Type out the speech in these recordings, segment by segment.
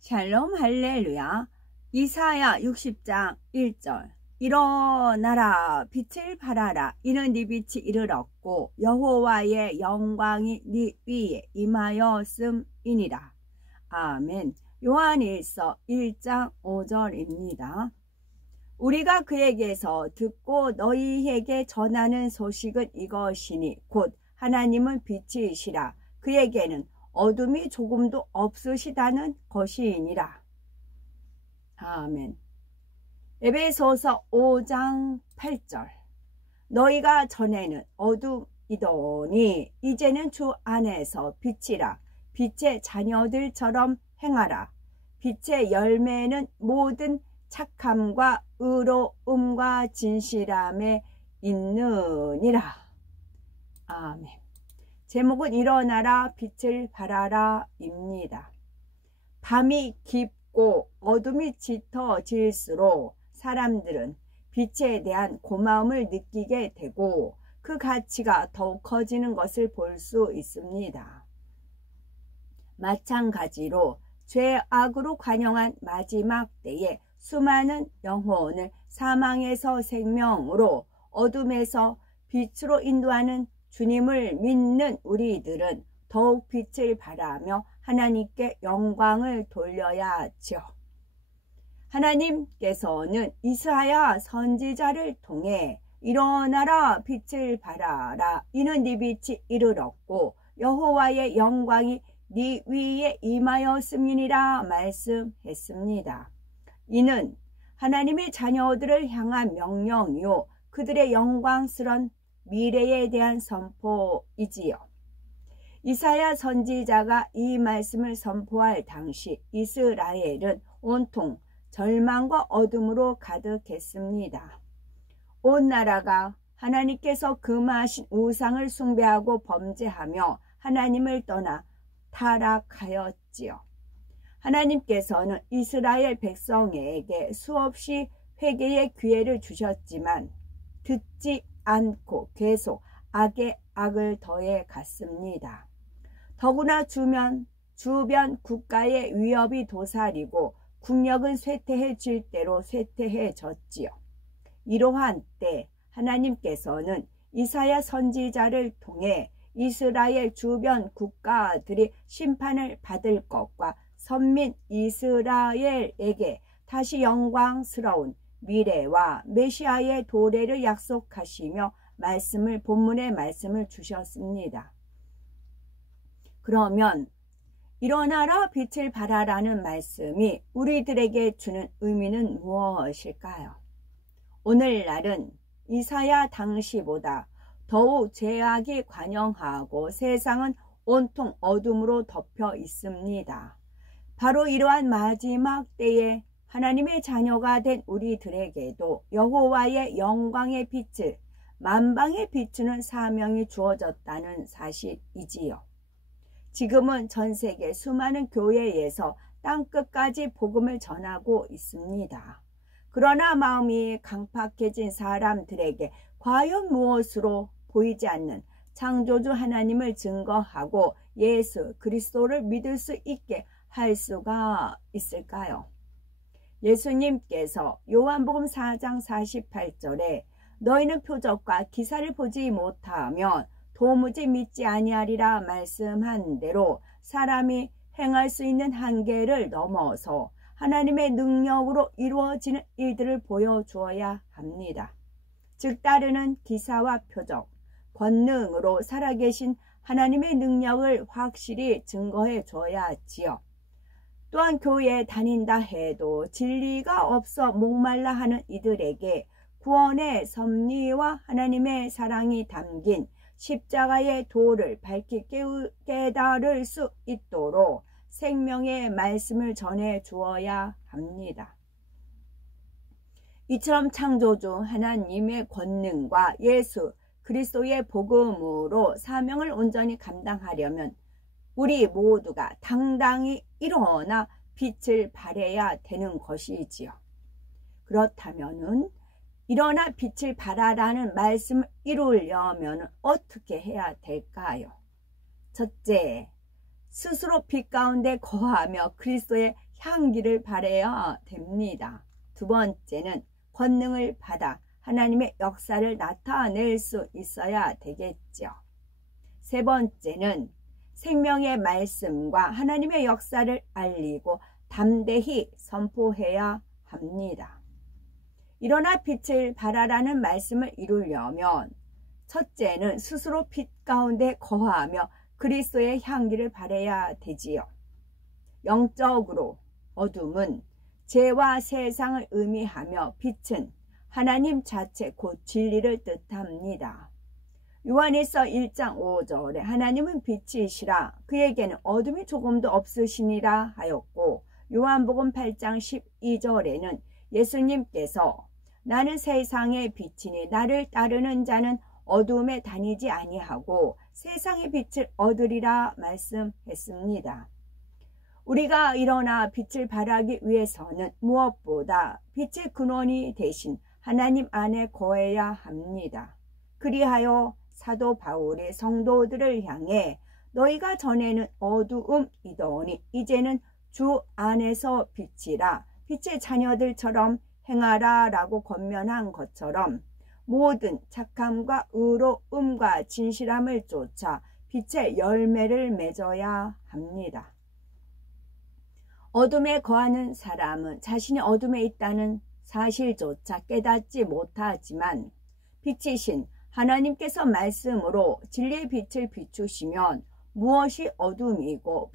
샬롬 할렐루야. 이사야 60장 1절. 일어나라 빛을 발하라 이는 네 빛이 이르렀고 여호와의 영광이 네 위에 임하였음이니라. 아멘. 요한일서 1장 5절입니다. 우리가 그에게서 듣고 너희에게 전하는 소식은 이것이니 곧 하나님은 빛이시라 그에게는 어둠이 조금도 없으시다는 것이니라. 아멘. 에베소서 5장 8절. 너희가 전에는 어둠이더니 이제는 주 안에서 빛이라 빛의 자녀들처럼 행하라. 빛의 열매는 모든 착함과 의로움과 진실함에 있느니라. 아멘. 제목은 일어나라 빛을 발하라 입니다. 밤이 깊고 어둠이 짙어질수록 사람들은 빛에 대한 고마움을 느끼게 되고 그 가치가 더욱 커지는 것을 볼 수 있습니다. 마찬가지로 죄악으로 관영한 마지막 때에 수많은 영혼을 사망에서 생명으로 어둠에서 빛으로 인도하는 주님을 믿는 우리들은 더욱 빛을 발하며 하나님께 영광을 돌려야 하죠. 하나님께서는 이사야 선지자를 통해 일어나라 빛을 발하라 이는 네 빛이 이르렀고 여호와의 영광이 네 위에 임하였음이니라 말씀했습니다. 이는 하나님의 자녀들을 향한 명령이요 그들의 영광스러운 미래에 대한 선포이지요. 이사야 선지자가 이 말씀을 선포할 당시 이스라엘은 온통 절망과 어둠으로 가득했습니다. 온 나라가 하나님께서 금하신 우상을 숭배하고 범죄하며 하나님을 떠나 타락하였지요. 하나님께서는 이스라엘 백성에게 수없이 회개의 기회를 주셨지만 듣지 않고 계속 악에 악을 더해 갔습니다. 더구나 주변 국가의 위협이 도사리고 국력은 쇠퇴해질 대로 쇠퇴해졌지요. 이러한 때 하나님께서는 이사야 선지자를 통해 이스라엘 주변 국가들이 심판을 받을 것과 선민 이스라엘에게 다시 영광스러운 미래와 메시아의 도래를 약속하시며 본문의 말씀을 주셨습니다. 그러면 일어나라 빛을 발하라는 말씀이 우리들에게 주는 의미는 무엇일까요? 오늘날은 이사야 당시보다 더욱 죄악이 관영하고 세상은 온통 어둠으로 덮여 있습니다. 바로 이러한 마지막 때에 하나님의 자녀가 된 우리들에게도 여호와의 영광의 빛을 만방에 비추는 사명이 주어졌다는 사실이지요. 지금은 전 세계 수많은 교회에서 땅끝까지 복음을 전하고 있습니다. 그러나 마음이 강팍해진 사람들에게 과연 무엇으로 보이지 않는 창조주 하나님을 증거하고 예수 그리스도를 믿을 수 있게 할 수가 있을까요? 예수님께서 요한복음 4장 48절에 너희는 표적과 기사를 보지 못하면 도무지 믿지 아니하리라 말씀한 대로 사람이 행할 수 있는 한계를 넘어서 하나님의 능력으로 이루어지는 일들을 보여주어야 합니다. 즉 따르는 기사와 표적, 권능으로 살아계신 하나님의 능력을 확실히 증거해 줘야 하지요. 또한 교회에 다닌다 해도 진리가 없어 목말라 하는 이들에게 구원의 섭리와 하나님의 사랑이 담긴 십자가의 도를 밝히 깨달을 수 있도록 생명의 말씀을 전해 주어야 합니다. 이처럼 창조주 하나님의 권능과 예수 그리스도의 복음으로 사명을 온전히 감당하려면 우리 모두가 당당히 일어나 빛을 발해야 되는 것이지요. 그렇다면은 일어나 빛을 발하라는 말씀을 이루려면 어떻게 해야 될까요? 첫째, 스스로 빛 가운데 거하며 그리스도의 향기를 발해야 됩니다. 두 번째는 권능을 받아 하나님의 역사를 나타낼 수 있어야 되겠죠. 세 번째는 생명의 말씀과 하나님의 역사를 알리고 담대히 선포해야 합니다. 일어나 빛을 발하라는 말씀을 이루려면 첫째는 스스로 빛 가운데 거하며 그리스도의 향기를 발해야 되지요. 영적으로 어둠은 죄와 세상을 의미하며 빛은 하나님 자체 곧 진리를 뜻합니다. 요한일서 1장 5절에 하나님은 빛이시라 그에게는 어둠이 조금도 없으시니라 하였고, 요한복음 8장 12절에는 예수님께서 나는 세상의 빛이니 나를 따르는 자는 어둠에 다니지 아니하고 세상의 빛을 얻으리라 말씀했습니다. 우리가 일어나 빛을 발하기 위해서는 무엇보다 빛의 근원이 되신 하나님 안에 거해야 합니다. 그리하여 사도 바울이 성도들을 향해 너희가 전에는 어두움이더니 이제는 주 안에서 빛이라 빛의 자녀들처럼 행하라 라고 권면한 것처럼 모든 착함과 의로움과 진실함을 쫓아 빛의 열매를 맺어야 합니다. 어둠에 거하는 사람은 자신이 어둠에 있다는 사실조차 깨닫지 못하지만 빛이신 하나님께서 말씀으로 진리의 빛을 비추시면 무엇이 어둠이고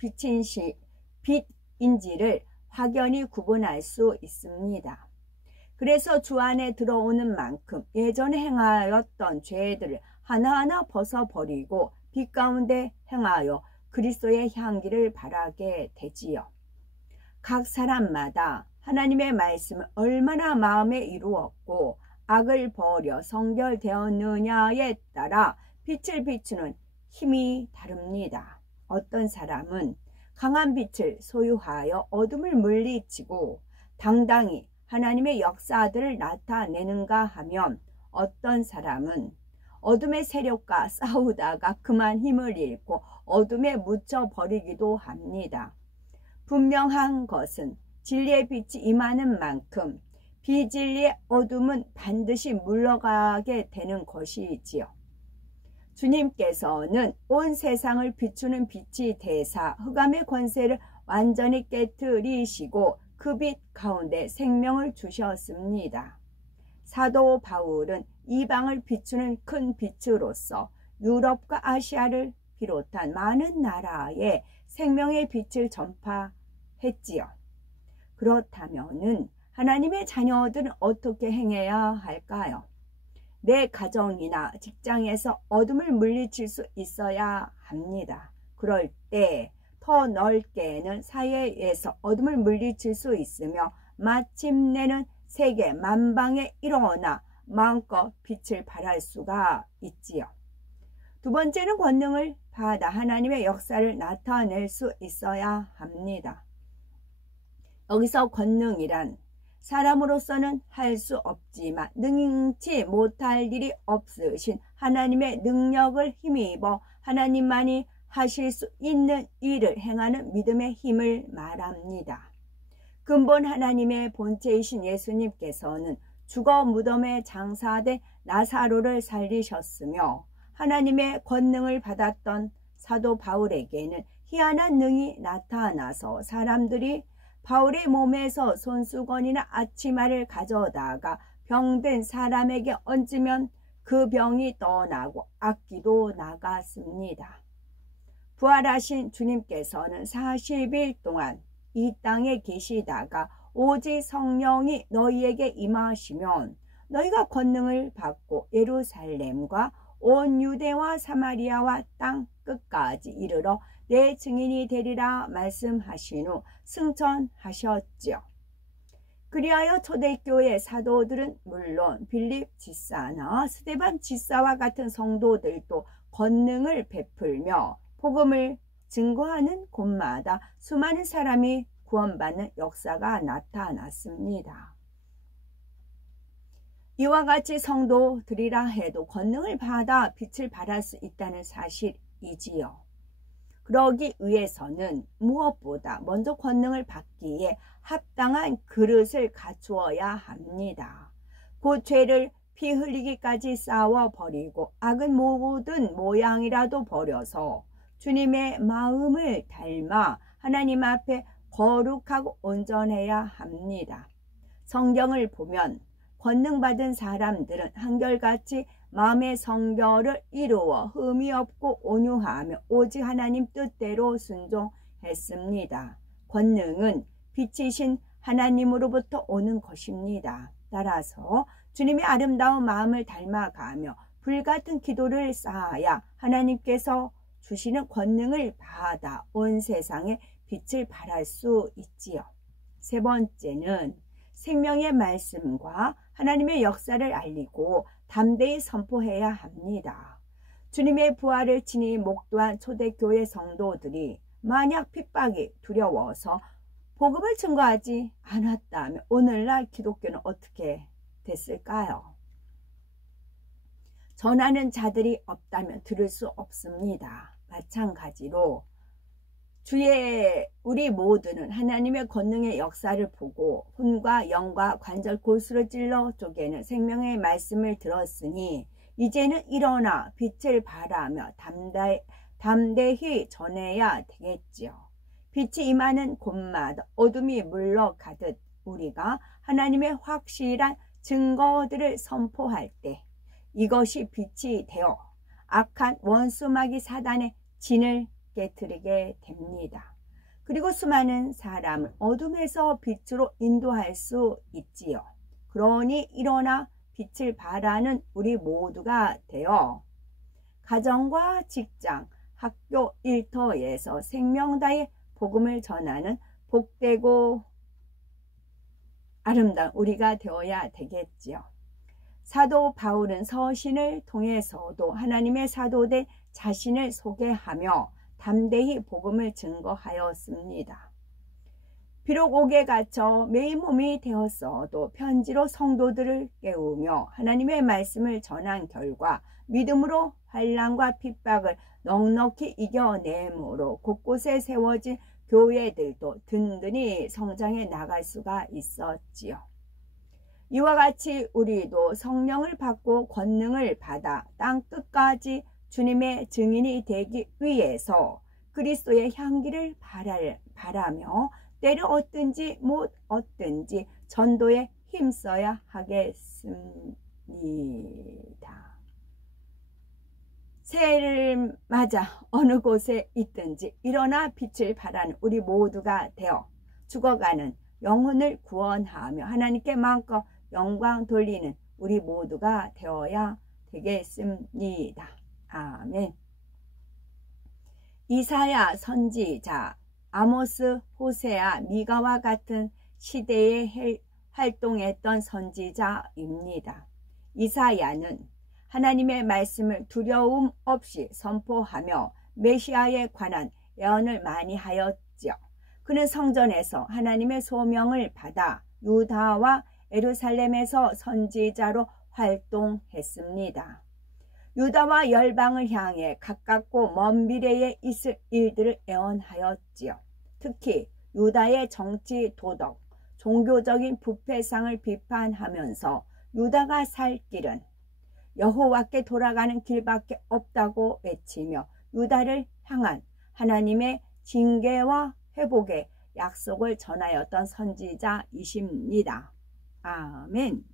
빛인지를 확연히 구분할 수 있습니다. 그래서 주 안에 들어오는 만큼 예전에 행하였던 죄들을 하나하나 벗어버리고 빛 가운데 행하여 그리스도의 향기를 발하게 되지요. 각 사람마다 하나님의 말씀을 얼마나 마음에 이루었고 악을 버려 성결되었느냐에 따라 빛을 비추는 힘이 다릅니다. 어떤 사람은 강한 빛을 소유하여 어둠을 물리치고 당당히 하나님의 역사들을 나타내는가 하면 어떤 사람은 어둠의 세력과 싸우다가 그만 힘을 잃고 어둠에 묻혀버리기도 합니다. 분명한 것은 진리의 빛이 임하는 만큼 비진리의 어둠은 반드시 물러가게 되는 것이지요. 주님께서는 온 세상을 비추는 빛이 되사 흑암의 권세를 완전히 깨트리시고 그 빛 가운데 생명을 주셨습니다. 사도 바울은 이방을 비추는 큰 빛으로서 유럽과 아시아를 비롯한 많은 나라에 생명의 빛을 전파했지요. 그렇다면은 하나님의 자녀들은 어떻게 행해야 할까요? 내 가정이나 직장에서 어둠을 물리칠 수 있어야 합니다. 그럴 때 더 넓게는 사회에서 어둠을 물리칠 수 있으며 마침내는 세계 만방에 일어나 마음껏 빛을 발할 수가 있지요. 두 번째는 권능을 받아 하나님의 역사를 나타낼 수 있어야 합니다. 여기서 권능이란 사람으로서는 할 수 없지만 능치 못할 일이 없으신 하나님의 능력을 힘입어 하나님만이 하실 수 있는 일을 행하는 믿음의 힘을 말합니다. 근본 하나님의 본체이신 예수님께서는 죽어 무덤에 장사된 나사로를 살리셨으며 하나님의 권능을 받았던 사도 바울에게는 희한한 능이 나타나서 사람들이 바울의 몸에서 손수건이나 아치마를 가져다가 병든 사람에게 얹으면 그 병이 떠나고 악기도 나갔습니다. 부활하신 주님께서는 40일 동안 이 땅에 계시다가 오직 성령이 너희에게 임하시면 너희가 권능을 받고 예루살렘과 온 유대와 사마리아와 땅 끝까지 이르러 내 증인이 되리라 말씀하신 후 승천하셨죠. 그리하여 초대교회 사도들은 물론 빌립 지사나 스데반 지사와 같은 성도들도 권능을 베풀며 복음을 증거하는 곳마다 수많은 사람이 구원받는 역사가 나타났습니다. 이와 같이 성도들이라 해도 권능을 받아 빛을 발할 수 있다는 사실이지요. 그러기 위해서는 무엇보다 먼저 권능을 받기에 합당한 그릇을 갖추어야 합니다. 그 죄를 피 흘리기까지 싸워버리고 악은 모든 모양이라도 버려서 주님의 마음을 닮아 하나님 앞에 거룩하고 온전해야 합니다. 성경을 보면 권능받은 사람들은 한결같이 마음의 성결을 이루어 흠이 없고 온유하며 오직 하나님 뜻대로 순종했습니다. 권능은 빛이신 하나님으로부터 오는 것입니다. 따라서 주님의 아름다운 마음을 닮아가며 불같은 기도를 쌓아야 하나님께서 주시는 권능을 받아 온 세상에 빛을 발할 수 있지요. 세 번째는 생명의 말씀과 하나님의 역사를 알리고 담대히 선포해야 합니다. 주님의 부활을 친히 목도한 초대교회 성도들이 만약 핍박이 두려워서 복음을 증거하지 않았다면 오늘날 기독교는 어떻게 됐을까요? 전하는 자들이 없다면 들을 수 없습니다. 마찬가지로 우리 모두는 하나님의 권능의 역사를 보고 혼과 영과 관절 골수를 찔러 쪼개는 생명의 말씀을 들었으니 이제는 일어나 빛을 발하며 담대히 전해야 되겠지요. 빛이 임하는 곳마다 어둠이 물러가듯 우리가 하나님의 확실한 증거들을 선포할 때 이것이 빛이 되어 악한 원수마귀 사단의 진을 깨트리게 됩니다. 그리고 수많은 사람을 어둠에서 빛으로 인도할 수 있지요. 그러니 일어나 빛을 발하는 우리 모두가 되어 가정과 직장, 학교 일터에서 생명다의 복음을 전하는 복되고 아름다운 우리가 되어야 되겠지요. 사도 바울은 서신을 통해서도 하나님의 사도된 자신을 소개하며 담대히 복음을 증거하였습니다. 비록 옥에 갇혀 매일 몸이 되었어도 편지로 성도들을 깨우며 하나님의 말씀을 전한 결과 믿음으로 환난과 핍박을 넉넉히 이겨내므로 곳곳에 세워진 교회들도 든든히 성장해 나갈 수가 있었지요. 이와 같이 우리도 성령을 받고 권능을 받아 땅 끝까지 주님의 증인이 되기 위해서 그리스도의 향기를 바라며 때를 얻든지 못 얻든지 전도에 힘써야 하겠습니다. 새해를 맞아 어느 곳에 있든지 일어나 빛을 발하는 우리 모두가 되어 죽어가는 영혼을 구원하며 하나님께 마음껏 영광 돌리는 우리 모두가 되어야 되겠습니다. 아멘. 이사야 선지자, 아모스, 호세아, 미가와 같은 시대에 활동했던 선지자입니다. 이사야는 하나님의 말씀을 두려움 없이 선포하며 메시아에 관한 예언을 많이 하였죠. 그는 성전에서 하나님의 소명을 받아 유다와 예루살렘에서 선지자로 활동했습니다. 유다와 열방을 향해 가깝고 먼 미래에 있을 일들을 예언하였지요. 특히 유다의 정치, 도덕, 종교적인 부패상을 비판하면서 유다가 살 길은 여호와께 돌아가는 길밖에 없다고 외치며 유다를 향한 하나님의 징계와 회복의 약속을 전하였던 선지자이십니다. 아멘.